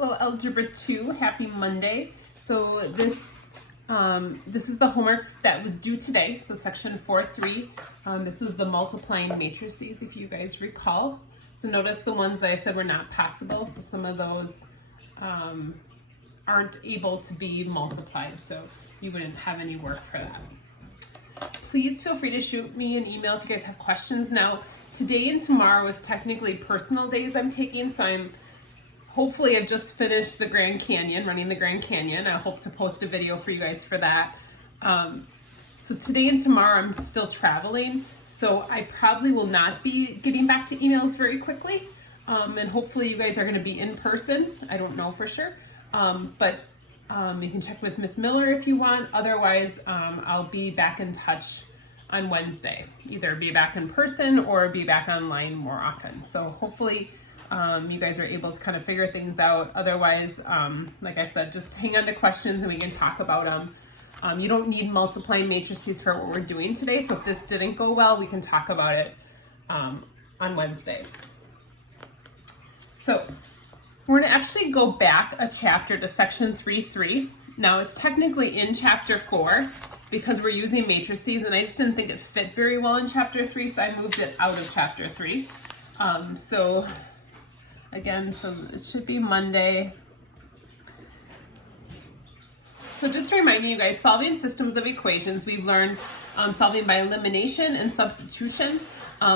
Hello, Algebra 2. Happy Monday. So this is the homework that was due today. So section 4.3. This was the multiplying matrices, if you guys recall. So notice the ones that I said were not passable. So some of those aren't able to be multiplied. So you wouldn't have any work for that. Please feel free to shoot me an email if you guys have questions. Now, today and tomorrow is technically personal days I'm taking, so hopefully I've just finished the Grand Canyon, running the Grand Canyon. I hope to post a video for you guys for that. So today and tomorrow I'm still traveling, so I probably will not be getting back to emails very quickly. And hopefully you guys are gonna be in person. I don't know for sure, but you can check with Miss Miller if you want. Otherwise, I'll be back in touch on Wednesday. Either be back in person or be back online more often. So hopefully you guys are able to kind of figure things out. Otherwise, like I said, just hang on to questions and we can talk about them. You don't need multiplying matrices for what we're doing today. So if this didn't go well, we can talk about it on Wednesday. So we're gonna actually go back a chapter to section 3.3. Now it's technically in chapter 4 because we're using matrices, and I just didn't think it fit very well in chapter 3, so I moved it out of chapter 3. So again, so it should be Monday. So just reminding you guys, solving systems of equations, we've learned solving by elimination and substitution.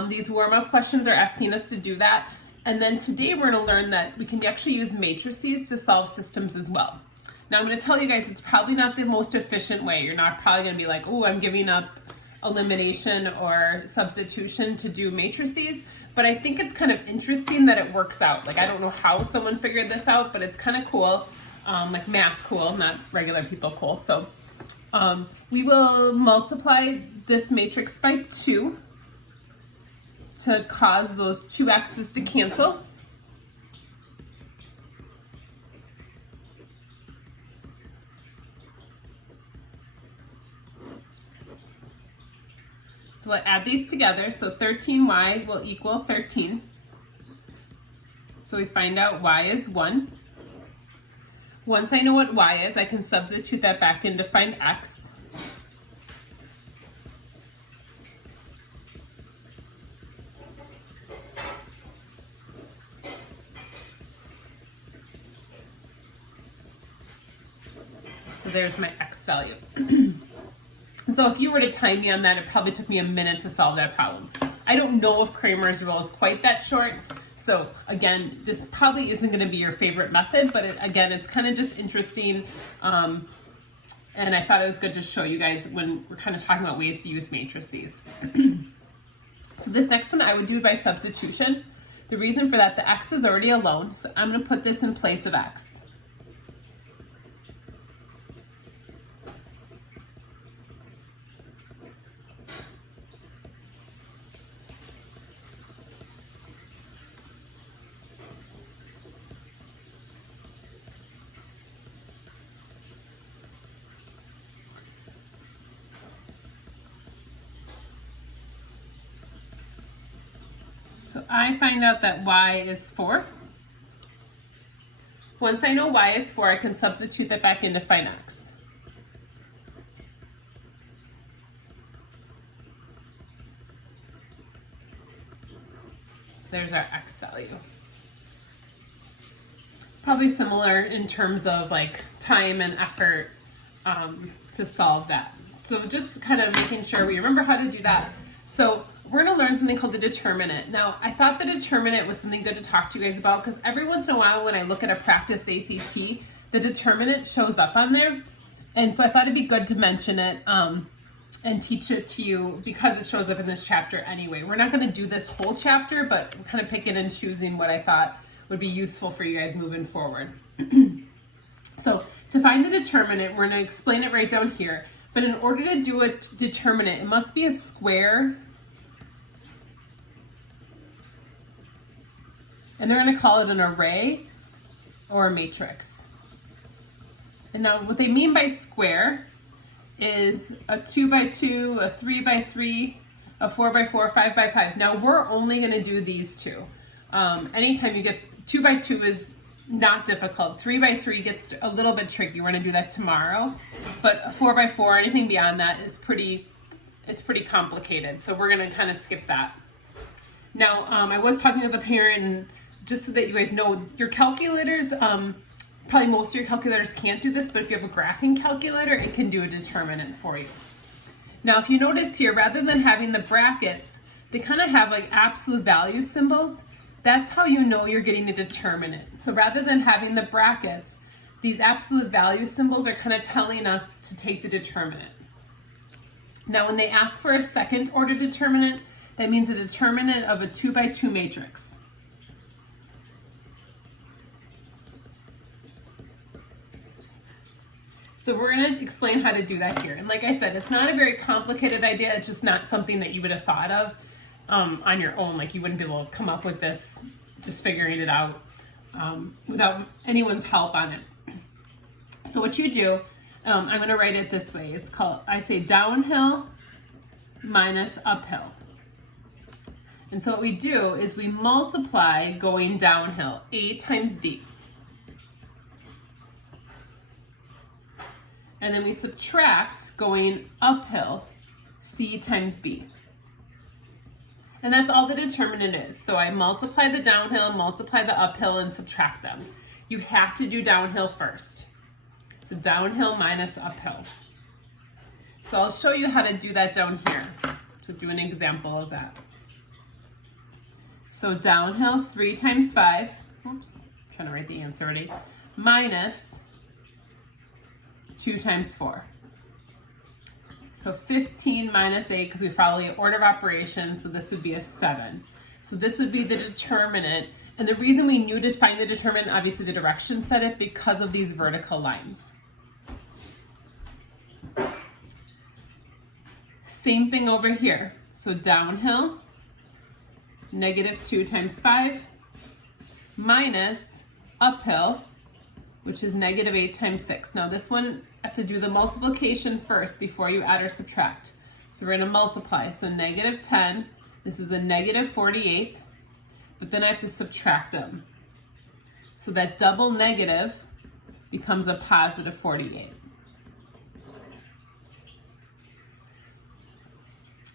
These warm-up questions are asking us to do that. And then today we're going to learn that we can actually use matrices to solve systems as well. Now I'm going to tell you guys it's probably not the most efficient way. You're not probably going to be like, oh, I'm giving up elimination or substitution to do matrices. But I think it's kind of interesting that it works out. Like, I don't know how someone figured this out, but it's kind of cool. Like math cool, not regular people cool. So we will multiply this matrix by 2 to cause those two x's to cancel. So we'll add these together. So 13y will equal 13. So we find out y is 1. Once I know what y is, I can substitute that back in to find x. So there's my x value. And so if you were to time me on that, it probably took me a minute to solve that problem. I don't know if Kramer's rule is quite that short. So again, this probably isn't going to be your favorite method, but again, it's kind of just interesting. And I thought it was good to show you guys when we're kind of talking about ways to use matrices. So this next one I would do by substitution. The reason for that, the x is already alone, so I'm going to put this in place of x. So I find out that y is 4. Once I know y is 4, I can substitute that back in to find x. So there's our x value. Probably similar in terms of like time and effort to solve that. So just kind of making sure we remember how to do that. So we're going to learn something called the determinant. Now, I thought the determinant was something good to talk to you guys about because every once in a while when I look at a practice ACT, the determinant shows up on there. And so I thought it'd be good to mention it and teach it to you because it shows up in this chapter anyway. We're not going to do this whole chapter, but we're kind of picking and choosing what I thought would be useful for you guys moving forward. So to find the determinant, we're going to explain it right down here. But in order to do a determinant, it must be a square. And they're going to call it an array or a matrix. And now what they mean by square is a 2 by 2, a 3 by 3, a 4 by 4, 5 by 5. Now we're only going to do these two. Anytime you get 2 by 2 is not difficult. 3 by 3 gets a little bit tricky. We're gonna do that tomorrow. But 4 by 4, anything beyond that is pretty complicated. So we're gonna kind of skip that. Now, I was talking with a parent, and just so that you guys know, your calculators, probably most of your calculators can't do this, but if you have a graphing calculator, it can do a determinant for you. Now, if you notice here, rather than having the brackets, they kind of have like absolute value symbols. That's how you know you're getting a determinant. So rather than having the brackets, these absolute value symbols are kind of telling us to take the determinant. Now, when they ask for a second order determinant, that means a determinant of a 2 by 2 matrix. So we're going to explain how to do that here. And like I said, it's not a very complicated idea. It's just not something that you would have thought of on your own. Like you wouldn't be able to come up with this, just figuring it out without anyone's help on it. So what you do, I'm going to write it this way. It's called, I say downhill minus uphill. And so what we do is we multiply going downhill, A times D. And then we subtract going uphill, C times B. And that's all the determinant is. So I multiply the downhill, multiply the uphill, and subtract them. You have to do downhill first. So downhill minus uphill. So I'll show you how to do that down here. So do an example of that. So downhill 3 times 5, oops, I'm trying to write the answer already, minus 2 times 4. So 15 minus 8, because we follow the order of operations, so this would be a 7. So this would be the determinant. And the reason we knew to find the determinant, obviously the direction set it, because of these vertical lines. Same thing over here. So downhill, negative 2 times 5, minus uphill, which is negative 8 times 6. Now this one, I have to do the multiplication first before you add or subtract. So we're going to multiply. So negative 10, this is a negative 48, but then I have to subtract them. So that double negative becomes a positive 48.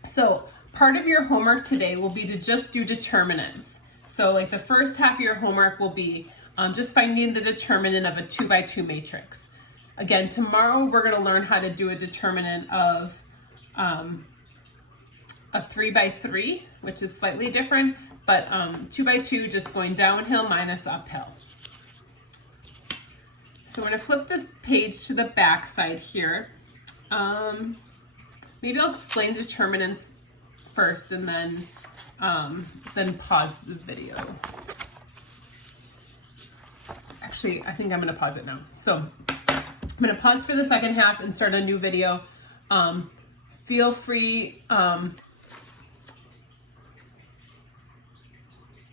So part of your homework today will be to just do determinants. So like the first half of your homework will be just finding the determinant of a 2 by 2 matrix. Again, tomorrow we're going to learn how to do a determinant of a 3 by 3, which is slightly different, but 2 by 2 just going downhill minus uphill. So we're going to flip this page to the back side here. Maybe I'll explain determinants first and then pause the video. Actually, I think I'm going to pause it now. So I'm going to pause for the second half and start a new video. Feel free,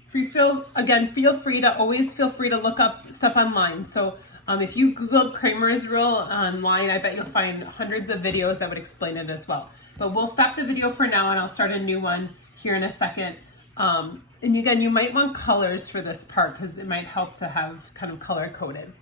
feel free to look up stuff online. So if you Google Kramer's rule online, I bet you'll find hundreds of videos that would explain it as well. But we'll stop the video for now and I'll start a new one here in a second. And again, you might want colors for this part because it might help to have kind of color coded.